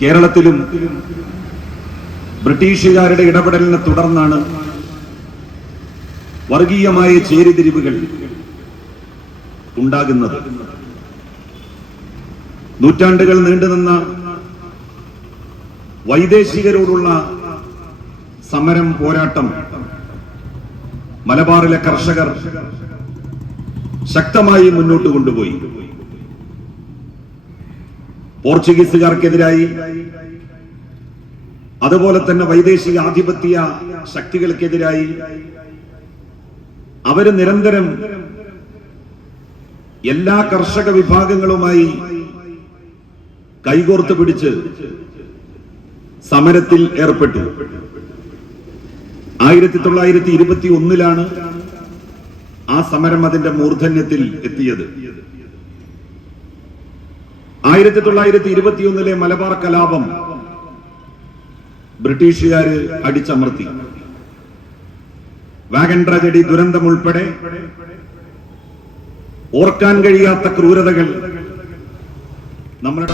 കേരളത്തിലും ബ്രിട്ടീഷുകാരുടെ ഇടപെടലിനെ തുടർന്നാണ് വർഗീയമായ ചേരിതിരിവുകൾ ഉണ്ടാകുന്നത്. നൂറ്റാണ്ടുകൾ നീണ്ടുനിന്ന വൈദേശികരോടുള്ള സമരം പോരാട്ടം മലബാറിലെ കർഷകർ ശക്തമായി മുന്നോട്ട് കൊണ്ടുപോയി. പോർച്ചുഗീസുകാർക്കെതിരായി. അതുപോലെ തന്നെ വൈദേശിക ആധിപത്യ ശക്തികൾക്കെതിരായി. അവർ നിരന്തരം എല്ലാ കർഷക വിഭാഗങ്ങളുമായി കൈകോർത്ത് പിടിച്ച് സമരത്തിൽ ഏർപ്പെട്ടു. ആയിരത്തി തൊള്ളായിരത്തി ഇരുപത്തി ഒന്നിലാണ് ആ സമരം അതിന്റെ മൂർധന്യത്തിൽ എത്തിയത്. ആയിരത്തി തൊള്ളായിരത്തി ഇരുപത്തിയൊന്നിലെ മലബാർ കലാപം ബ്രിട്ടീഷുകാര് അടിച്ചമർത്തി. വാഗൻ ട്രാജഡി ദുരന്തം ഉൾപ്പെടെ ഓർക്കാൻ കഴിയാത്ത ക്രൂരതകൾ നമ്മുടെ